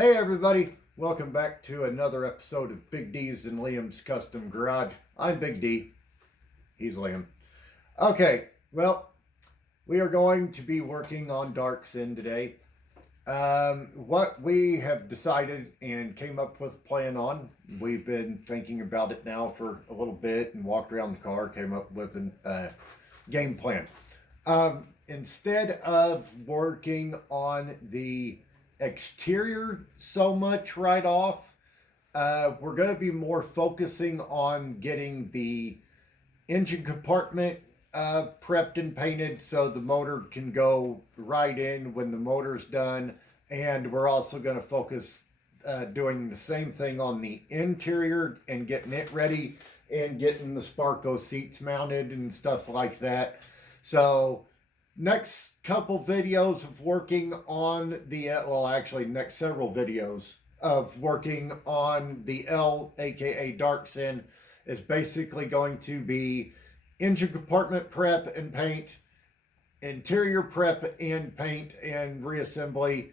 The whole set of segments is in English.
Hey everybody, welcome back to another episode of Big D's and Liam's Custom Garage. I'm Big D, he's Liam. Okay, well, we are going to be working on Dark Sin today. What we have decided and came up with a plan on, we've been thinking about it now for a little bit and walked around the car, came up with a game plan. Instead of working on the exterior so much right off, we're going to be more focusing on getting the engine compartment prepped and painted so the motor can go right in when the motor's done. And we're also going to focus doing the same thing on the interior and getting it ready and getting the Sparco seats mounted and stuff like that. So next couple videos of working on the, next several videos of working on the L, aka Dark Sin, is basically going to be engine compartment prep and paint, interior prep and paint and reassembly.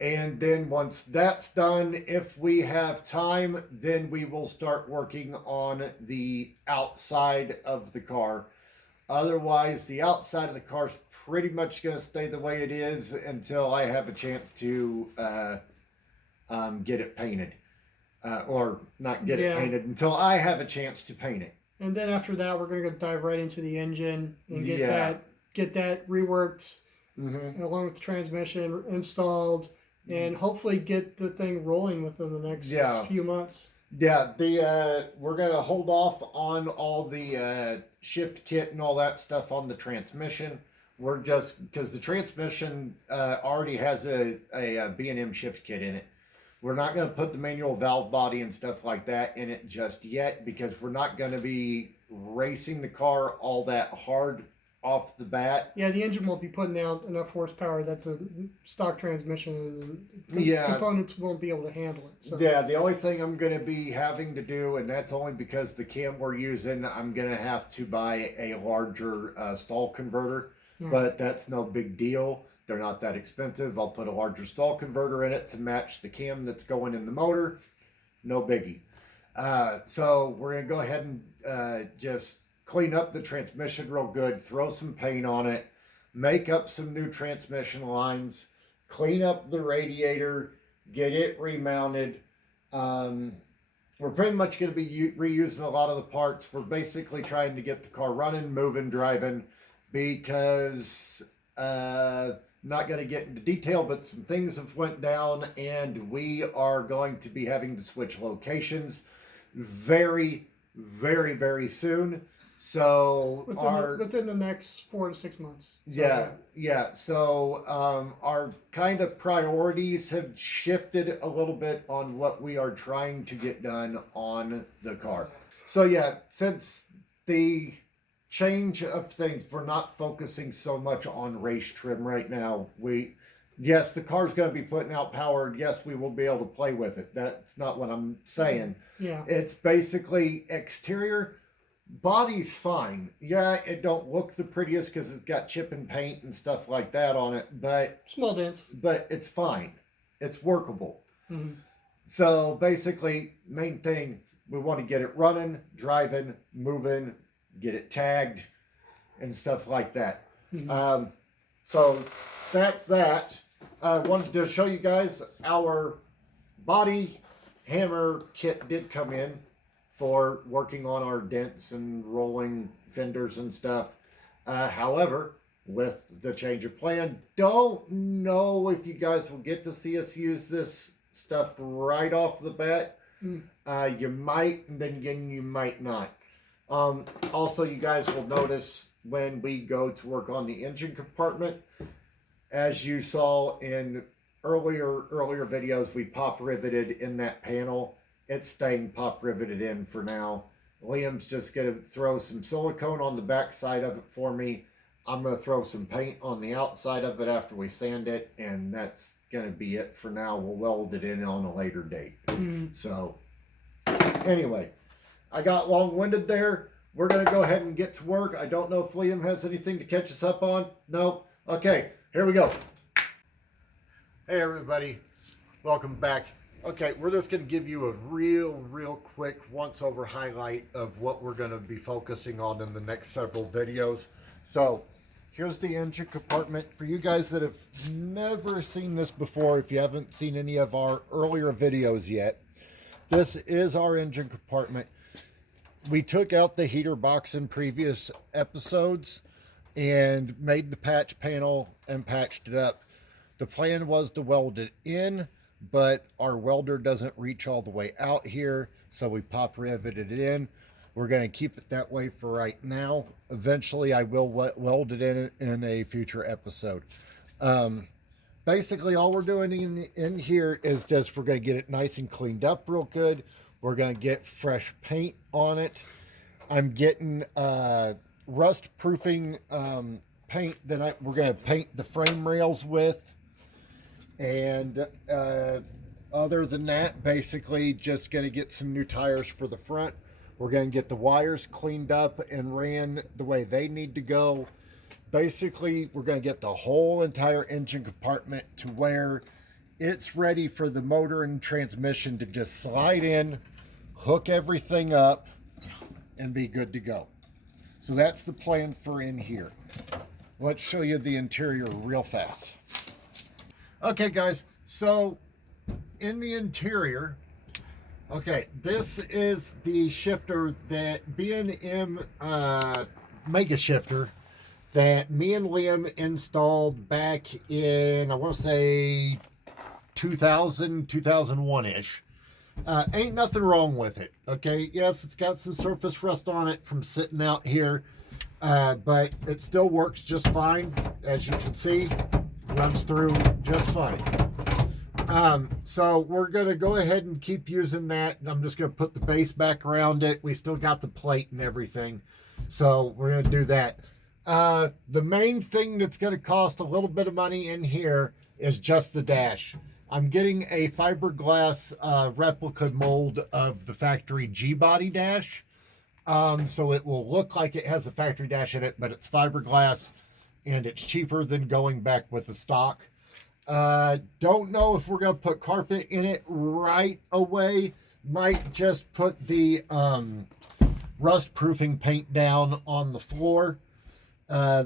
And then once that's done, if we have time, then we will start working on the outside of the car. Otherwise, the outside of the car is pretty much going to stay the way it is until I have a chance to get it painted. Or not get it painted, until I have a chance to paint it. And then after that, we're going to dive right into the engine and get that reworked, along with the transmission installed, and hopefully get the thing rolling within the next few months. Yeah, we're going to hold off on all the shift kit and all that stuff on the transmission. We're just, because the transmission already has a B&M shift kit in it. We're not going to put the manual valve body and stuff like that in it just yet, because we're not going to be racing the car all that hard off the bat. Yeah, the engine won't be putting out enough horsepower that the stock transmission components won't be able to handle it. So. Yeah, the only thing I'm going to be having to do, and that's only because the cam we're using, I'm going to have to buy a larger stall converter, but that's no big deal. They're not that expensive. I'll put a larger stall converter in it to match the cam that's going in the motor. No biggie. So we're going to go ahead and just clean up the transmission real good, throw some paint on it, make up some new transmission lines, clean up the radiator, get it remounted. We're pretty much going to be reusing a lot of the parts. We're basically trying to get the car running, moving, driving, because not going to get into detail, but some things have went down and we are going to be having to switch locations very, very, very soon. So within the next 4 to 6 months. So, So our kind of priorities have shifted a little bit on what we are trying to get done on the car. So since the change of things, we're not focusing so much on race trim right now. Yes, the car's going to be putting out power. Yes, we will be able to play with it. That's not what I'm saying. Yeah, it's basically exterior. Body's fine. Yeah, it don't look the prettiest because it's got chip and paint and stuff like that on it, but small dents. But it's fine. It's workable. So basically, main thing, we want to get it running, driving, moving, get it tagged, and stuff like that. So that's that. I wanted to show you guys our body hammer kit did come in for working on our dents and rolling fenders and stuff. However, with the change of plan, don't know if you guys will get to see us use this stuff right off the bat. You might, and then again, you might not. Also, you guys will notice when we go to work on the engine compartment, as you saw in earlier videos, we pop riveted in that panel. It's staying pop riveted in for now. Liam's just going to throw some silicone on the back side of it for me. I'm going to throw some paint on the outside of it after we sand it, and that's going to be it for now. We'll weld it in on a later date. So, anyway, I got long-winded there. We're going to go ahead and get to work. I don't know if Liam has anything to catch us up on. No? Okay, here we go. Hey, everybody. Welcome back. Okay, we're just going to give you a real quick once-over highlight of what we're going to be focusing on in the next several videos. So, here's the engine compartment. For you guys that have never seen this before, if you haven't seen any of our earlier videos yet, this is our engine compartment. We took out the heater box in previous episodes and made the patch panel and patched it up. The plan was to weld it in, but our welder doesn't reach all the way out here, so we pop riveted it in. We're going to keep it that way for right now. Eventually I will weld it in a future episode. Basically all we're doing in here is just we're going to get it nice and cleaned up real good. We're going to get fresh paint on it. I'm getting rust proofing paint that we're going to paint the frame rails with. And other than that, basically just going to get some new tires for the front. We're going to get the wires cleaned up and ran the way they need to go. Basically, we're going to get the whole entire engine compartment to where it's ready for the motor and transmission to just slide in, hook everything up, and be good to go. So that's the plan for in here. Let's show you the interior real fast. Okay guys, so in the interior, okay, this is the shifter that B&M mega shifter that me and Liam installed back in, I want to say 2001-ish. Ain't nothing wrong with it, okay? Yes, it's got some surface rust on it from sitting out here, but it still works just fine. As you can see, runs through just fine. So we're going to go ahead and keep using that. I'm just going to put the base back around it. We still got the plate and everything, so we're going to do that. The main thing that's going to cost a little bit of money in here is just the dash. I'm getting a fiberglass replica mold of the factory G-body dash. So it will look like it has the factory dash in it, but it's fiberglass and it's cheaper than going back with the stock. Don't know if we're going to put carpet in it right away. Might just put the rust proofing paint down on the floor,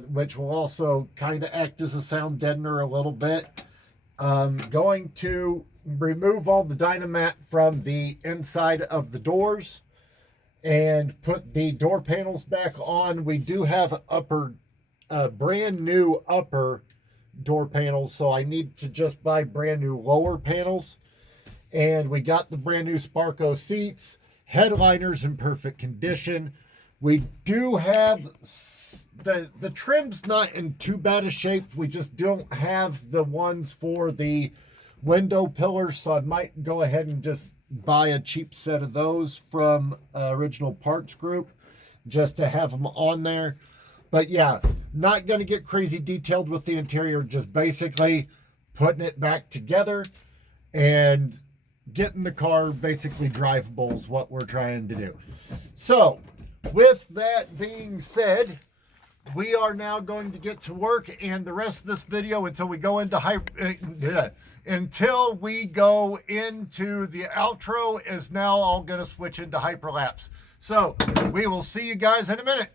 which will also kind of act as a sound deadener a little bit. Going to remove all the Dynamat from the inside of the doors and put the door panels back on. We do have brand new upper door panels, so I need to just buy brand new lower panels. And we got the brand new Sparco seats, headliners in perfect condition. We do have the trim's not in too bad a shape. We just don't have the ones for the window pillars, so I might go ahead and just buy a cheap set of those from Original Parts Group just to have them on there. But yeah, not going to get crazy detailed with the interior, just basically putting it back together and getting the car basically drivable is what we're trying to do. So with that being said, we are now going to get to work, and the rest of this video until we go into the outro is now all going to switch into hyperlapse. So we will see you guys in a minute.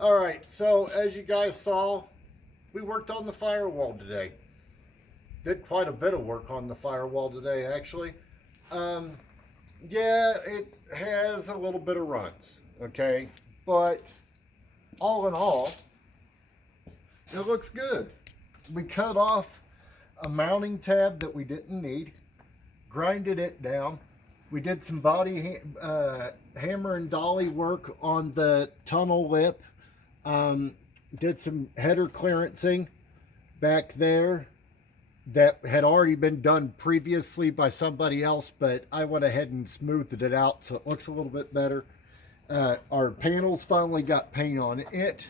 All right, so as you guys saw, we worked on the firewall today. Did quite a bit of work on the firewall today, actually. Yeah, it has a little bit of runs, okay? But all in all, it looks good. We cut off a mounting tab that we didn't need, grinded it down. We did some body hammer and dolly work on the tunnel lip. Did some header clearancing back there that had already been done previously by somebody else, but I went ahead and smoothed it out so it looks a little bit better. Our panels finally got paint on it.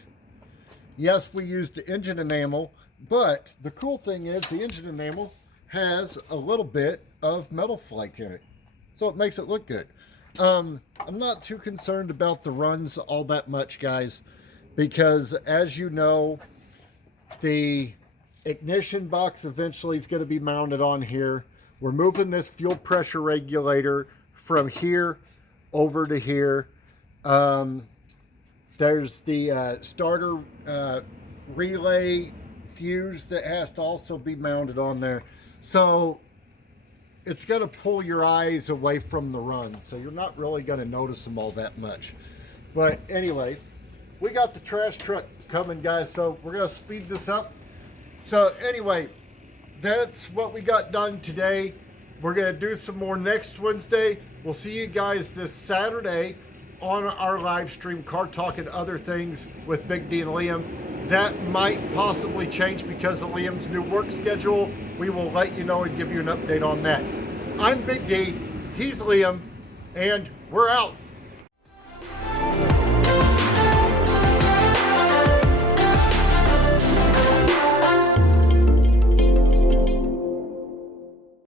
Yes, we used the engine enamel, but the cool thing is the engine enamel has a little bit of metal flake in it, so it makes it look good. I'm not too concerned about the runs all that much, guys, because as you know, the ignition box eventually is going to be mounted on here. We're moving this fuel pressure regulator from here over to here. There's the starter relay fuse that has to also be mounted on there. So it's going to pull your eyes away from the runs. So you're not really going to notice them all that much. But anyway, we got the trash truck coming, guys. So we're going to speed this up. So anyway, that's what we got done today. We're going to do some more next Wednesday. We'll see you guys this Saturday on our live stream, Car Talk and Other Things with Big D and Liam. That might possibly change because of Liam's new work schedule. We will let you know and give you an update on that. I'm Big D, he's Liam, and we're out.